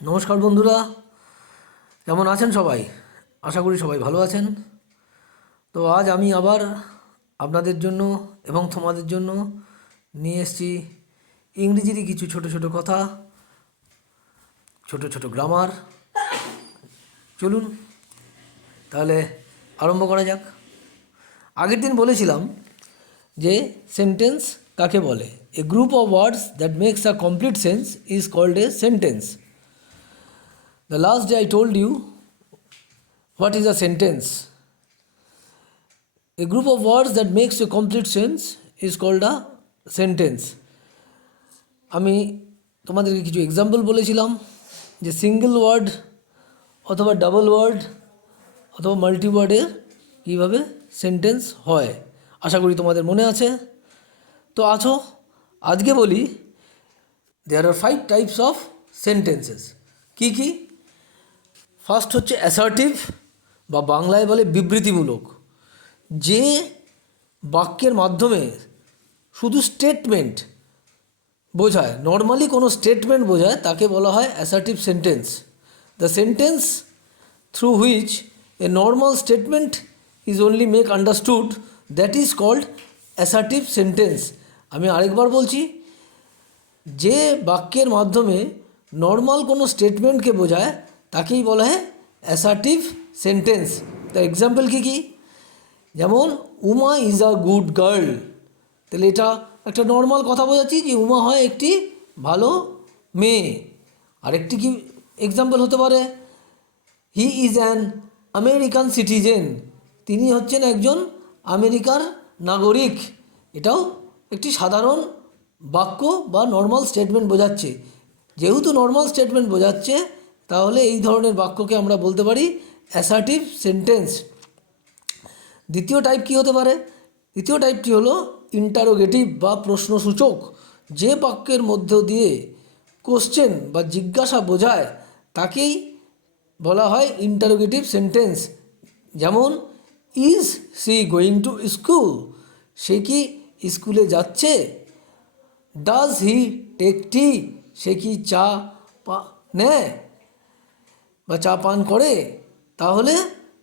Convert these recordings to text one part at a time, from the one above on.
নমস্কার বন্ধুরা, কেমন আছেন সবাই? আশা করি সবাই ভালো আছেন। তো আজ আমি আবার আপনাদের জন্য এবং তোমাদের জন্য নিয়ে এসেছি ইংরেজিরই কিছু ছোট ছোট কথা, ছোট ছোট গ্রামার। চলুন তাহলে আরম্ভ করা যাক। আগের দিন বলেছিলাম যে সেন্টেন্স কাকে বলে। A group of words that makes a complete sense is called a sentence. The last day I told you what is a sentence. A group of words that makes a complete sense is called a sentence. আমি তোমাদেরকে কিছু example বলেছিলাম যে single word অথবা double word অথবা multi ওয়ার্ডের কীভাবে sentence হয়। আশা করি তোমাদের মনে আছে। তো আজকে বলি there are 5 types of sentences. কী কী? ফার্স্ট হচ্ছে অ্যাসার্টিভ বা বাংলায় বলে বিবৃতিমূলক। যে বাক্যের মাধ্যমে শুধু স্টেটমেন্ট বোঝায়, নর্মালি কোনো স্টেটমেন্ট বোঝায়, তাকে বলা হয় assertive sentence. The sentence through which a normal statement is only make understood, that is called assertive sentence. আমি আরেকবার বলছি, যে বাক্যের মাধ্যমে নর্মাল কোনো স্টেটমেন্টকে বোঝায় তাকেই বলা হয় অ্যাসার্টিভ সেন্টেন্স। তার এক্সাম্পল কী কী? যেমন Uma is a good girl, তাহলে এটা একটা নর্মাল কথা বোঝাচ্ছি যে উমা হয় একটি ভালো মেয়ে। আরেকটি কি এক্সাম্পল হতে পারে? He is an American citizen, তিনি হচ্ছেন একজন আমেরিকার নাগরিক। এটাও একটি সাধারণ বাক্য বা নর্মাল স্টেটমেন্ট বোঝাচ্ছে। যেহেতু নর্মাল স্টেটমেন্ট বোঝাচ্ছে, তাহলে এই ধরনের বাক্যকে আমরা বলতে পারি অ্যাসার্টিভ সেন্টেন্স। দ্বিতীয় টাইপ কী হতে পারে? দ্বিতীয় টাইপটি হলো ইন্টারোগেটিভ বা প্রশ্নসূচক। যে বাক্যের মধ্য দিয়ে কোশ্চেন বা জিজ্ঞাসা বোঝায় তাকেই বলা হয় ইন্টারোগেটিভ সেন্টেন্স। যেমন is she going to school, সে কি স্কুলে যাচ্ছে? ডাজ হি টেক টি, সে কি চা নেয় বা চা পান করে? তাহলে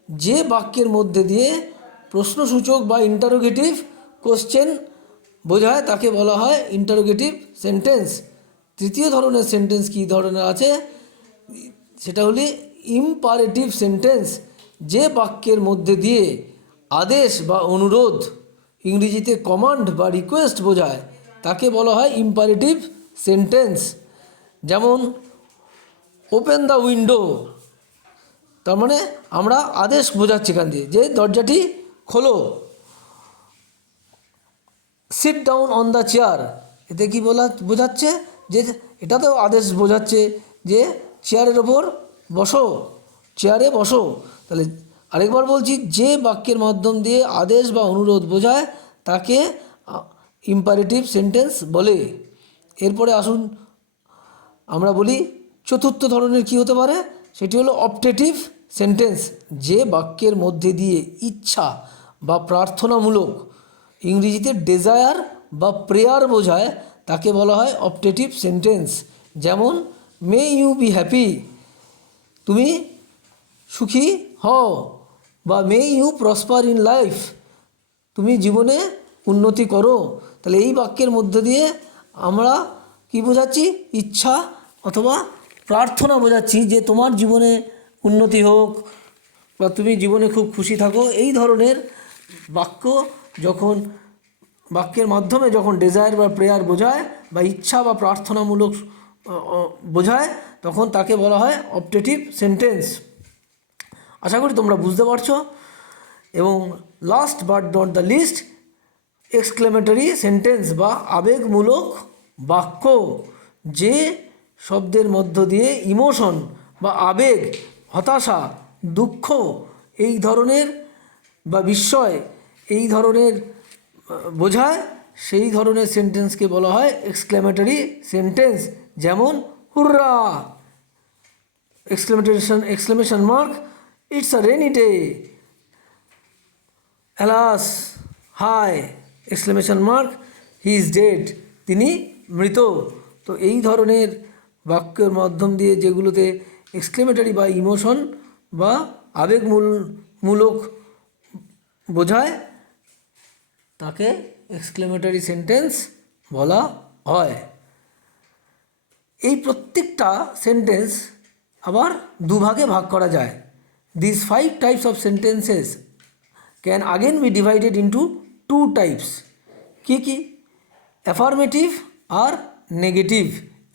যে বাক্যের মধ্যে দিয়ে প্রশ্নসূচক বা ইন্টারোগেটিভ কোশ্চেন বোঝায় তাকে বলা হয় ইন্টারোগেটিভ সেন্টেন্স। তৃতীয় ধরনের সেন্টেন্স কী ধরনের আছে? সেটা হলো ইম্পারেটিভ সেন্টেন্স। যে বাক্যের মধ্যে দিয়ে আদেশ বা অনুরোধ, ইংরেজিতে কমান্ড বা রিকোয়েস্ট বোঝায়, তাকে বলা হয় ইম্পারেটিভ সেন্টেন্স। যেমন ওপেন দ্য উইন্ডো, তার মানে আমরা আদেশ বোঝাচ্ছি এখান দিয়ে যে দরজাটি খোলো। Seat down on the chair, এতে কি বোঝাচ্ছে? যে এটা তো আদেশ বোঝাচ্ছে যে চেয়ারের ওপর বসো, চেয়ারে বসো। তাহলে আরেকবার বলছি, যে বাক্যের মাধ্যম দিয়ে আদেশ বা অনুরোধ বোঝায় তাকে ইম্পারেটিভ সেন্টেন্স বলে। এরপরে আসুন আমরা বলি চতুর্থ ধরনের কি হতে পারে, সেটি হলো অপটেটিভ সেন্টেন্স। যে বাক্যের মধ্যে দিয়ে ইচ্ছা বা প্রার্থনামূলক, ইংরেজিতে ডেজায়ার বা প্রেয়ার বোঝায়, তাকে বলা হয় অপটেটিভ সেন্টেন্স। যেমন মে ইউ বি হ্যাপি, তুমি সুখী হও, বা may you prosper in life, তুমি জীবনে উন্নতি করো। তাহলে এই বাক্যের মধ্যে দিয়ে আমরা কি বোঝাচ্ছি? ইচ্ছা অথবা প্রার্থনা বোঝাচ্ছি যে তোমার জীবনে উন্নতি হোক বা তুমি জীবনে খুব খুশি থাকো। এই ধরনের বাক্য যখন বাক্যের মাধ্যমে যখন ডেজায়ার বা প্রেয়ার বোঝায় বা ইচ্ছা বা প্রার্থনামূলক বোঝায়, তখন তাকে বলা হয় অপটেটিভ সেন্টেন্স। আশা করি তোমরা বুঝতে পারছো। এবং last but not the least, exclamatory sentence বা আবেগমূলক বাক্য। যে শব্দের মধ্য দিয়ে ইমোশন বা আবেগ, হতাশা, দুঃখ এই ধরনের বা বিস্ময় এই ধরনের বোঝায়, সেই ধরনের সেন্টেন্সকে বলা হয় এক্সক্লেমেটরি সেন্টেন্স। যেমন hurrah, exclamation mark, it's a rainy day, alas hi, exclamation mark, he is dead, তিনি মৃত। তো এই ধরনের বাক্যের মাধ্যম দিয়ে যেগুলোতে এক্সক্লেমেটরি বা ইমোশন বা আবেগমূলক বোঝায় তাকে এক্সক্লেমেটরি সেন্টেন্স বলা হয়। এই প্রত্যেকটা সেন্টেন্স আবার দুভাগে ভাগ করা যায়। This 5 types of sentences can again be divided into 2 types. কী কী? অ্যাফার্মেটিভ আর নেগেটিভ।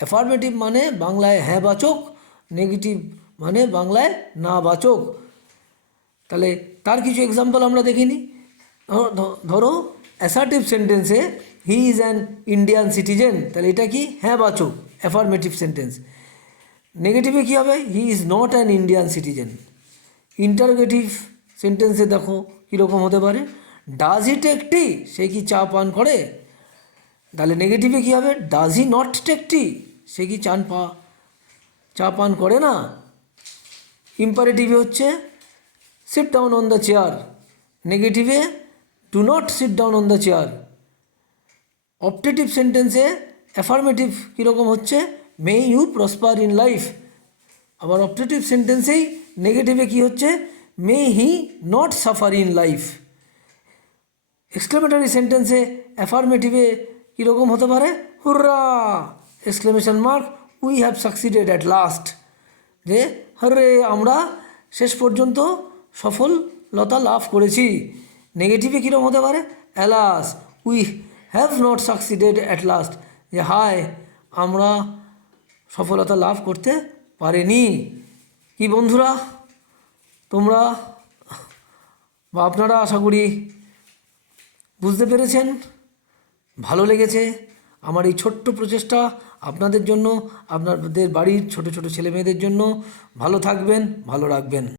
অ্যাফার্মেটিভ মানে বাংলায় হ্যাঁ বাচক, নেগেটিভ মানে বাংলায় না বাচক। তাহলে তার কিছু এক্সাম্পল আমরা দেখিনি। ধরো অ্যাসার্টিভ সেন্টেন্সে he is an Indian citizen, তাহলে এটা কি? হ্যাঁ বাচক, অ্যাফার্মেটিভ সেন্টেন্স। নেগেটিভে কী হবে? He is not an Indian citizen. Interrogative সেন্টেন্সে দেখো কীরকম হতে পারে? Does he take tea? সে কি চা পান করে? তাহলে নেগেটিভে কী হবে? Does he not take tea? সে কি চা পান করে না? ইম্পারেটিভে হচ্ছে sit down on the chair, নেগেটিভে do not sit down on the chair. Optative সেন্টেন্সে অ্যাফার্মেটিভ কীরকম হচ্ছে? May you prosper in life. আবার অপটেটিভ সেন্টেন্সেই নেগেটিভে কী হচ্ছে? May he not suffer in life. Exclamatory সেন্টেন্সে অ্যাফার্মেটিভে কীরকম হতে পারে? Hurrah! Exclamation mark, we have succeeded at last. যে হরে, আমরা শেষ পর্যন্ত সফলতা লাভ করেছি। নেগেটিভে কীরকম হতে পারে? Alas, we have not succeeded at last. যে হায়, আমরা সফলতা লাভ করতে পারিনি। কি বন্ধুরা, তোমরা বা আপনারা আশা করি বুঝতে পেরেছেন, ভালো লেগেছে আমার এই ছোট্ট প্রচেষ্টা আপনাদের জন্য, আপনাদের বাড়ির ছোট ছোট ছেলেমেয়েদের জন্য। ভালো থাকবেন, ভালো রাখবেন।